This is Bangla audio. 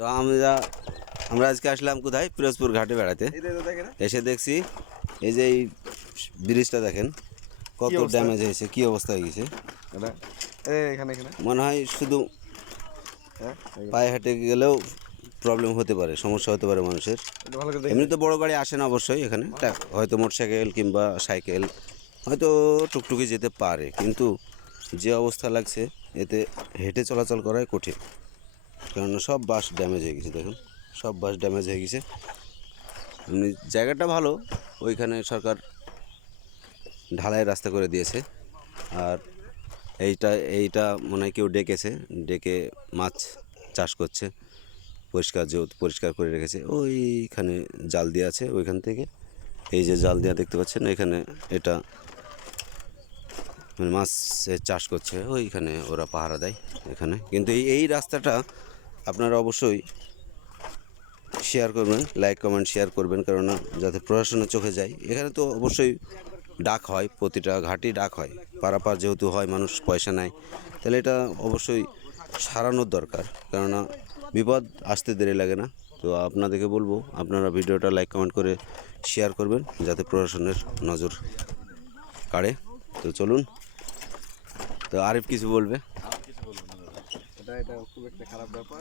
তো আমরা আজকে আসলাম কোথায়, পিরোজপুর ঘাটে বেড়াতে। এসে দেখছি এই যে এই ব্রিজটা দেখেন কত ড্যামেজ হয়েছে, কি অবস্থা হয়ে গেছে। মনে হয় শুধু পায়ে হেঁটে গেলেও প্রবলেম হতে পারে, সমস্যা হতে পারে মানুষের। এমনি তো বড় গাড়ি আসে না অবশ্যই এখানে, হয়তো মোটরসাইকেল কিংবা সাইকেল, হয়তো টুকটুকি যেতে পারে, কিন্তু যে অবস্থা লাগছে এতে হেঁটে চলাচল করাই কঠিন। কেননা সব বাস ড্যামেজ হয়ে গেছে, দেখুন সব বাস ড্যামেজ হয়ে গেছে। এমনি জায়গাটা ভালো, ওইখানে সরকার ঢালাই রাস্তা করে দিয়েছে। আর এইটা মনে হয় কেউ ডেকে মাছ চাষ করছে, যেহেতু পরিষ্কার করে রেখেছে। ওইখানে জাল দেওয়া আছে, ওইখান থেকে এই যে জাল দেওয়া দেখতে পাচ্ছেন, এখানে এটা মাছের চাষ করছে, ওইখানে ওরা পাহারা দেয় এখানে। কিন্তু এই রাস্তাটা আপনারা অবশ্যই শেয়ার করবেন, লাইক কমেন্ট শেয়ার করবেন, কেননা যাতে প্রশাসনের চোখে যায়। এখানে তো অবশ্যই ডাক হয়, প্রতিটা ঘাটই ডাক হয়, পারাপার যেহেতু হয়, মানুষ পয়সা নেয়, তাহলে এটা অবশ্যই সারানোর দরকার, কেননা বিপদ আসতে দেরি লাগে না। তো আপনাদেরকে বলবো, আপনারা ভিডিওটা লাইক কমেন্ট করে শেয়ার করবেন, যাতে প্রশাসনের নজর কাড়ে। তো চলুন, তো আরিফ কিছু বলবে। এটা খুব একটা খারাপ ব্যাপার।